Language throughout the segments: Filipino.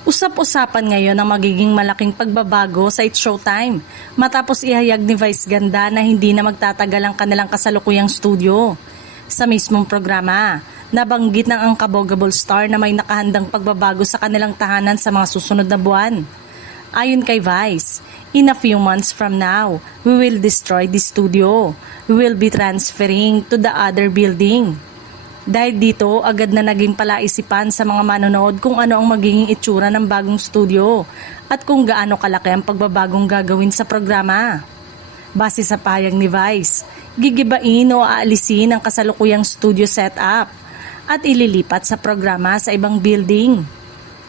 Usap-usapan ngayon ang magiging malaking pagbabago sa It's Showtime matapos ihayag ni Vice Ganda na hindi na magtatagal ang kanilang kasalukuyang studio. Sa mismong programa, nabanggit ng Unkabogable Star na may nakahandang pagbabago sa kanilang tahanan sa mga susunod na buwan. Ayon kay Vice, in a few months from now, we will destroy the studio. We will be transferring to the other building. Dahil dito, agad na naging palaisipan sa mga manonood kung ano ang magiging itsura ng bagong studio at kung gaano kalaki ang pagbabagong gagawin sa programa. Base sa pahayag ni Vice, gigibain o aalisin ang kasalukuyang studio setup at ililipat sa programa sa ibang building.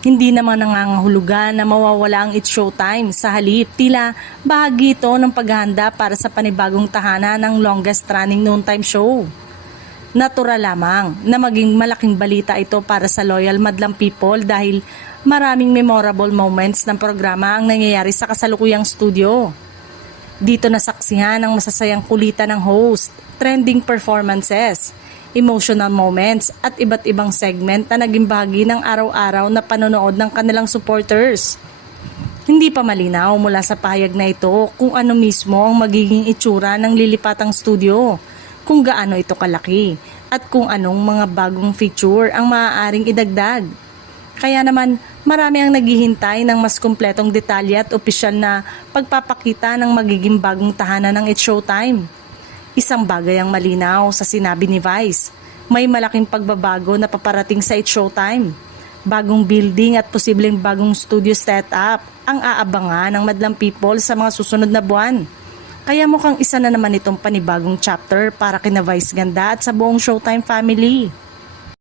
Hindi naman nangangahulugan na mawawala ang It's Showtime. Sa halip, tila bahagi ito ng paghahanda para sa panibagong tahanan ng longest running noontime show. Natural lamang na maging malaking balita ito para sa loyal madlang people dahil maraming memorable moments ng programa ang nangyayari sa kasalukuyang studio. Dito nasaksihan ang masasayang kulitan ng host, trending performances, emotional moments at iba't ibang segment na naging bahagi ng araw-araw na panonood ng kanilang supporters. Hindi pa malinaw mula sa pahayag na ito kung ano mismo ang magiging itsura ng lilipatang studio, kung gaano ito kalaki, at kung anong mga bagong feature ang maaaring idagdag. Kaya naman, marami ang naghihintay ng mas kumpletong detalye at opisyal na pagpapakita ng magiging bagong tahanan ng It's Showtime. Isang bagay ang malinaw sa sinabi ni Vice, may malaking pagbabago na paparating sa It's Showtime. Bagong building at posibleng bagong studio setup ang aabangan ng madlang people sa mga susunod na buwan. Kaya mukhang isa na naman itong panibagong chapter para kina Vice Ganda at sa buong Showtime family.